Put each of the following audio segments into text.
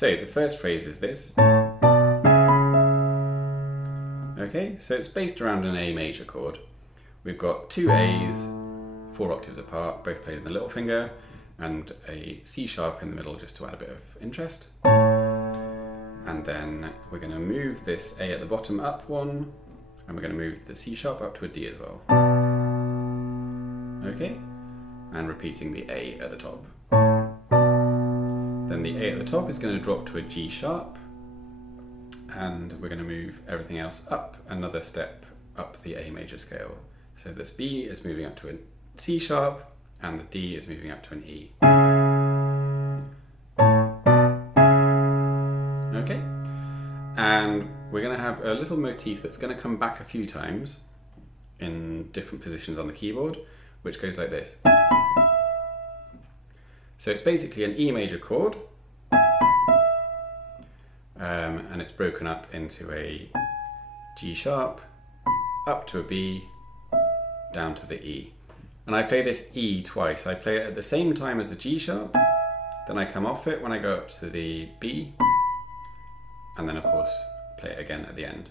So the first phrase is this. Okay, so it's based around an A major chord. We've got two A's, 4 octaves apart, both played in the little finger, and a C sharp in the middle just to add a bit of interest. And then we're going to move this A at the bottom up one, and we're going to move the C sharp up to a D as well. Okay, and repeating the A at the top. Then the A at the top is going to drop to a G sharp, and we're going to move everything else up another step up the A major scale. So this B is moving up to a C sharp, and the D is moving up to an E. Okay, and we're going to have a little motif that's going to come back a few times in different positions on the keyboard, which goes like this. So it's basically an E major chord, and it's broken up into a G sharp, up to a B, down to the E. And I play this E twice. I play it at the same time as the G sharp, then I come off it when I go up to the B, and then of course play it again at the end,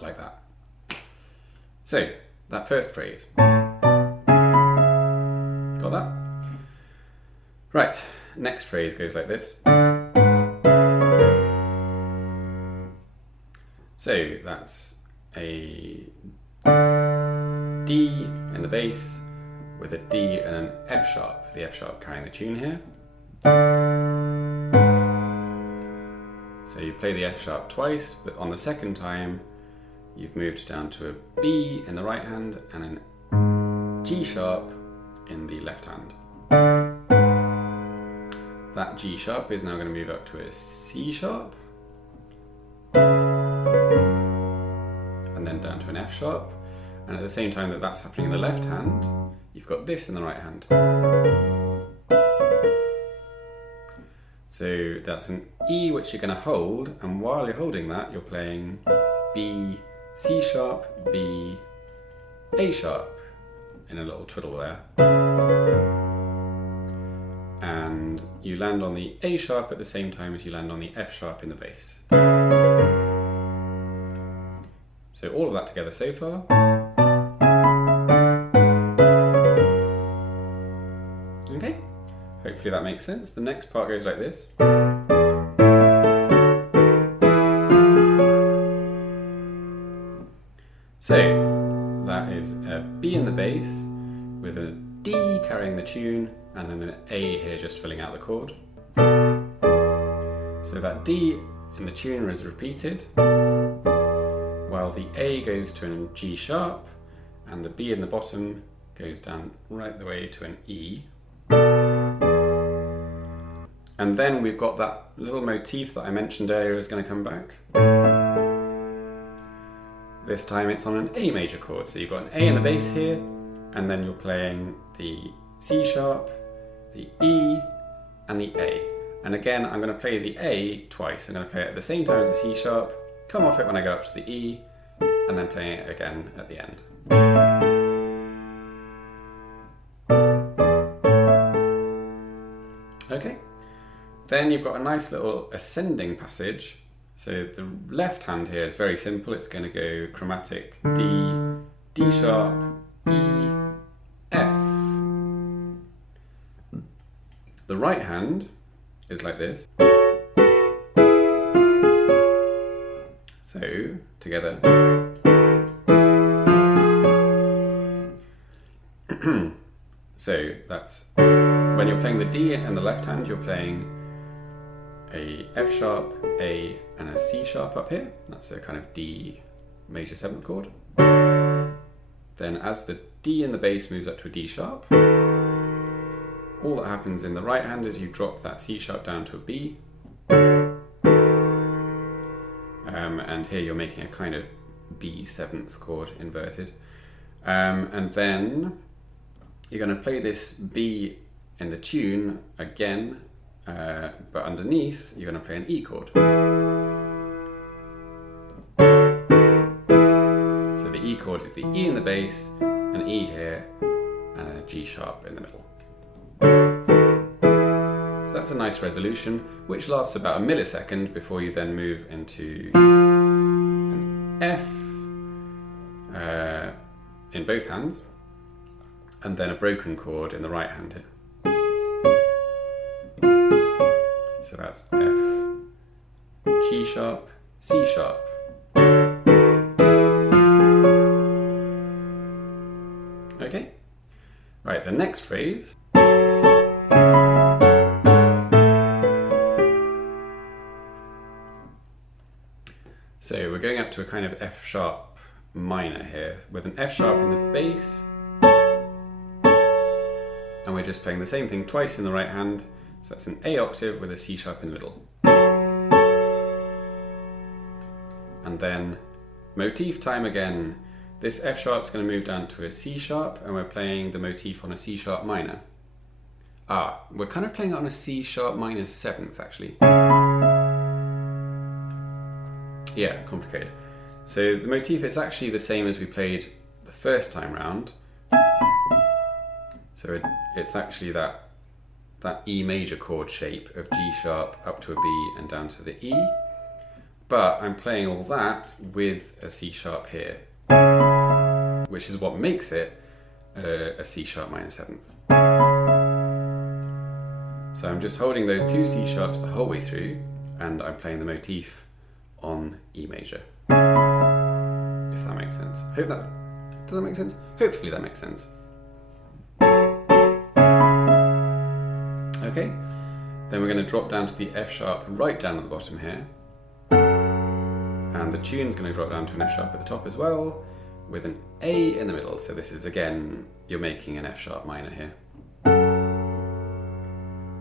like that. So, that first phrase. Got that? Right, next phrase goes like this. So that's a D in the bass with a D and an F sharp, the F sharp carrying the tune here. So you play the F sharp twice, but on the second time you've moved down to a B in the right hand and an G sharp in the left hand. That G sharp is now going to move up to a C sharp, and then down to an F sharp, and at the same time that that's happening in the left hand, you've got this in the right hand. So that's an E which you're going to hold, and while you're holding that you're playing B, C sharp, B, A sharp in a little twiddle there. And you land on the A sharp at the same time as you land on the F sharp in the bass. So all of that together so far. Okay, hopefully that makes sense. The next part goes like this. So that is a B in the bass with a D carrying the tune, and then an A here just filling out the chord. So that D in the tune is repeated, while the A goes to a G sharp, and the B in the bottom goes down right the way to an E. And then we've got that little motif that I mentioned earlier is going to come back. This time it's on an A major chord, so you've got an A in the bass here, and then you're playing the C sharp, the E, and the A. And again, I'm going to play the A twice. I'm going to play it at the same time as the C sharp, come off it when I go up to the E, and then play it again at the end. Okay, then you've got a nice little ascending passage. So the left hand here is very simple. It's going to go chromatic D, D sharp, E, F. The right hand is like this. So, together. So that's, when you're playing the D in the left hand, you're playing a F sharp, A, and a C sharp up here. That's a kind of D major 7th chord. Then as the D in the bass moves up to a D sharp, all that happens in the right hand is you drop that C sharp down to a B. And here you're making a kind of B 7th chord inverted. And then you're going to play this B in the tune again, but underneath you're going to play an E chord. So the E chord is the E in the bass, an E here, and a G sharp in the middle. So So that's a nice resolution, which lasts about a millisecond before you then move into an F in both hands, and then a broken chord in the right hand here. So that's F, G sharp, C sharp. Okay, right, the next phrase. So we're going up to a kind of F sharp minor here, with an F sharp in the bass, and we're just playing the same thing twice in the right hand, so that's an A octave with a C sharp in the middle. And then motif time again. This F sharp's going to move down to a C sharp, and we're playing the motif on a C sharp minor. We're kind of playing it on a C sharp minor 7th actually. Yeah, complicated. So the motif is actually the same as we played the first time round. So it's actually that E major chord shape of G sharp up to a B and down to the E. But I'm playing all that with a C sharp here, which is what makes it a C sharp minor 7th. So I'm just holding those two C sharps the whole way through, and I'm playing the motif on E major. If that makes sense. Does that make sense? Hopefully that makes sense. Okay, then we're going to drop down to the F sharp right down at the bottom here. And the tune's going to drop down to an F sharp at the top as well, with an A in the middle. So this is, again, you're making an F sharp minor here.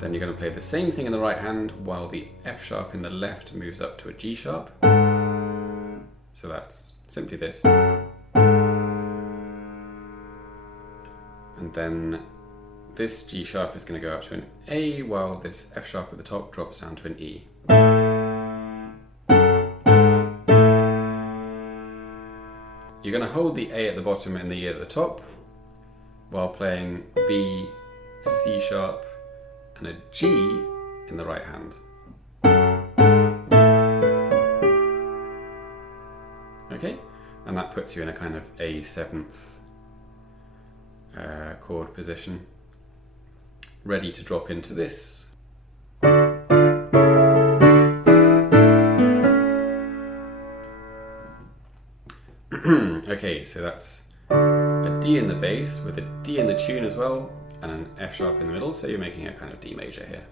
Then you're going to play the same thing in the right hand, while the F sharp in the left moves up to a G sharp. So that's simply this. And then this G sharp is going to go up to an A, while this F sharp at the top drops down to an E. You're going to hold the A at the bottom and the E at the top, while playing B, C sharp, and a G in the right hand. Okay, and that puts you in a kind of A 7th chord position, ready to drop into this. Okay, so that's a D in the bass with a D in the tune as well, and an F sharp in the middle, so you're making a kind of D major here.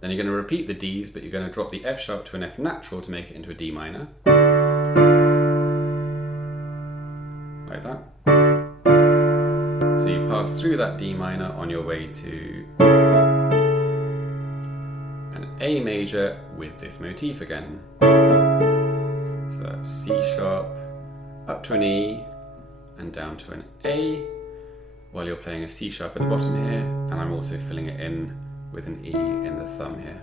Then you're going to repeat the Ds, but you're going to drop the F sharp to an F natural to make it into a D minor. Like that. So you pass through that D minor on your way to an A major with this motif again. So that's C sharp, up to an E, and down to an A, while you're playing a C sharp at the bottom here, and I'm also filling it in with an E in the thumb here.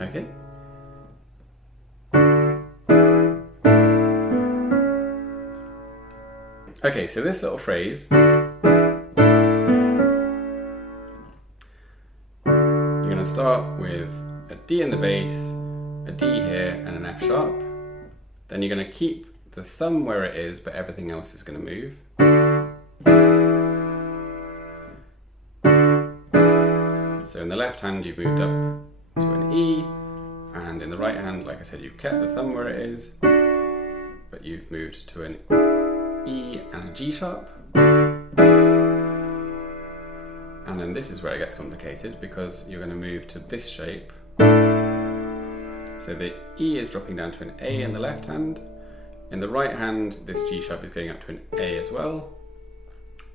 Okay. Okay, so this little phrase, you're going to start with a D in the bass, a D here, and an F sharp. Then you're going to keep the thumb where it is, but everything else is going to move. So in the left hand you've moved up to an E, and in the right hand, like I said, you've kept the thumb where it is, but you've moved to an E and a G sharp. And then this is where it gets complicated, because you're going to move to this shape. So the E is dropping down to an A in the left hand. In the right hand, this G sharp is going up to an A as well.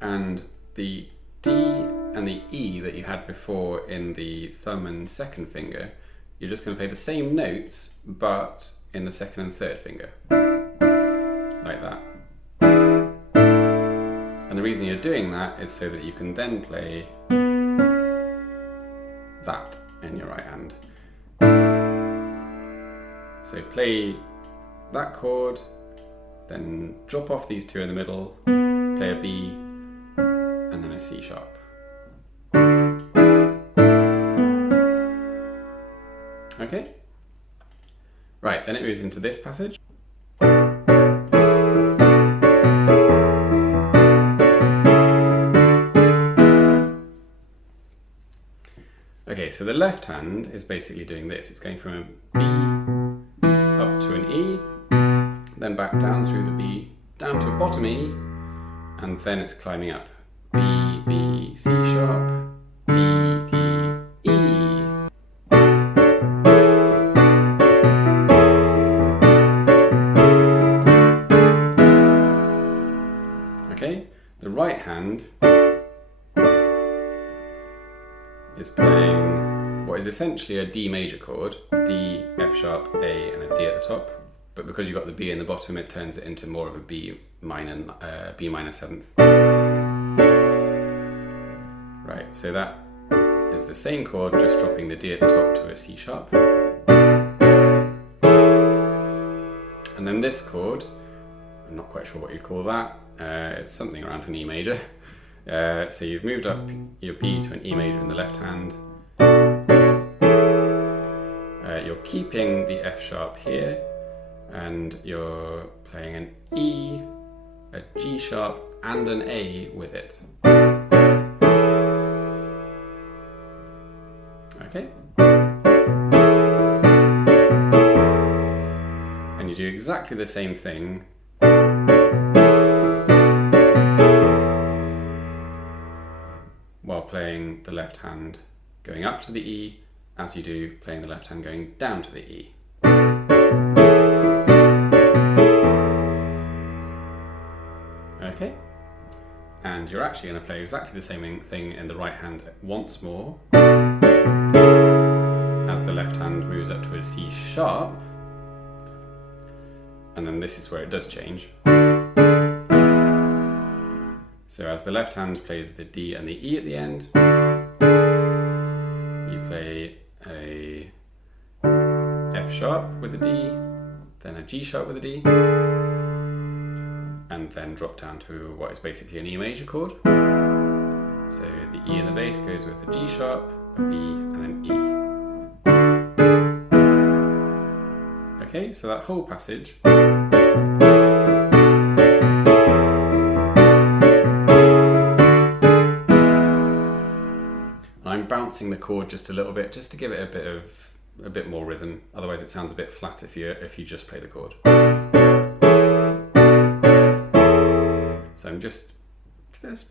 And the D and the E that you had before in the thumb and second finger, you're just going to play the same notes, but in the second and third finger. Like that. And the reason you're doing that is so that you can then play that in your right hand. So play that chord, then drop off these two in the middle, play a B, and then a C sharp. Okay? Right, then it moves into this passage. Okay, so the left hand is basically doing this. It's going from a B up to an E, then back down through the B, down to a bottom E, and then it's climbing up. B, B, C sharp, D, D, E. Okay, the right hand is playing what is essentially a D major chord, D, F sharp, A, and a D at the top. But because you've got the B in the bottom, it turns it into more of a B minor seventh. Right, so that is the same chord, just dropping the D at the top to a C sharp. And then this chord, I'm not quite sure what you'd call that. It's something around an E major. So you've moved up your B to an E major in the left hand. You're keeping the F sharp here, and you're playing an E, a G sharp, and an A with it. Okay? And you do exactly the same thing while playing the left hand going up to the E, as you do playing the left hand going down to the E. Okay? And you're actually going to play exactly the same thing in the right hand once more, as the left hand moves up to a C sharp, and then this is where it does change. So as the left hand plays the D and the E at the end, you play a F sharp with a D, then a G sharp with a D, and then drop down to what is basically an E major chord. So the E in the bass goes with a G sharp, a B, and an E. Okay, so that whole passage. I'm bouncing the chord just a little bit, just to give it a bit more rhythm. Otherwise, it sounds a bit flat if you just play the chord. So I'm just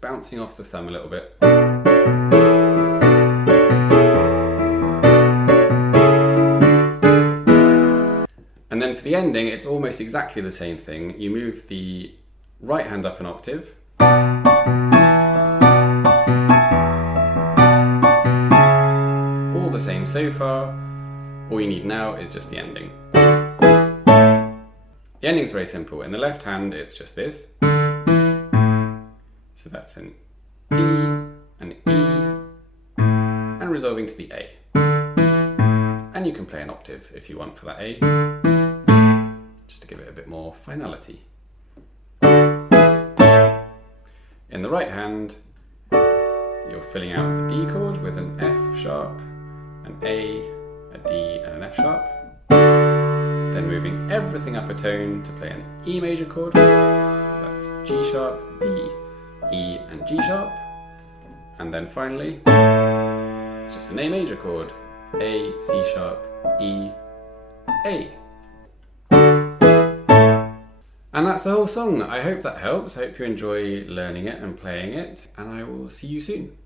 bouncing off the thumb a little bit. And then for the ending, it's almost exactly the same thing. You move the right hand up an octave. All the same so far. All you need now is just the ending. The ending's very simple. In the left hand, it's just this. So that's an D, an E, and resolving to the A. And you can play an octave if you want for that A, just to give it a bit more finality. In the right hand, you're filling out the D chord with an F sharp, an A, a D, and an F sharp. Then moving everything up a tone to play an E major chord. So that's G sharp, B, E, and G sharp. And then finally, it's just an A major chord. A, C sharp, E, A. And that's the whole song. I hope that helps. I hope you enjoy learning it and playing it. And I will see you soon.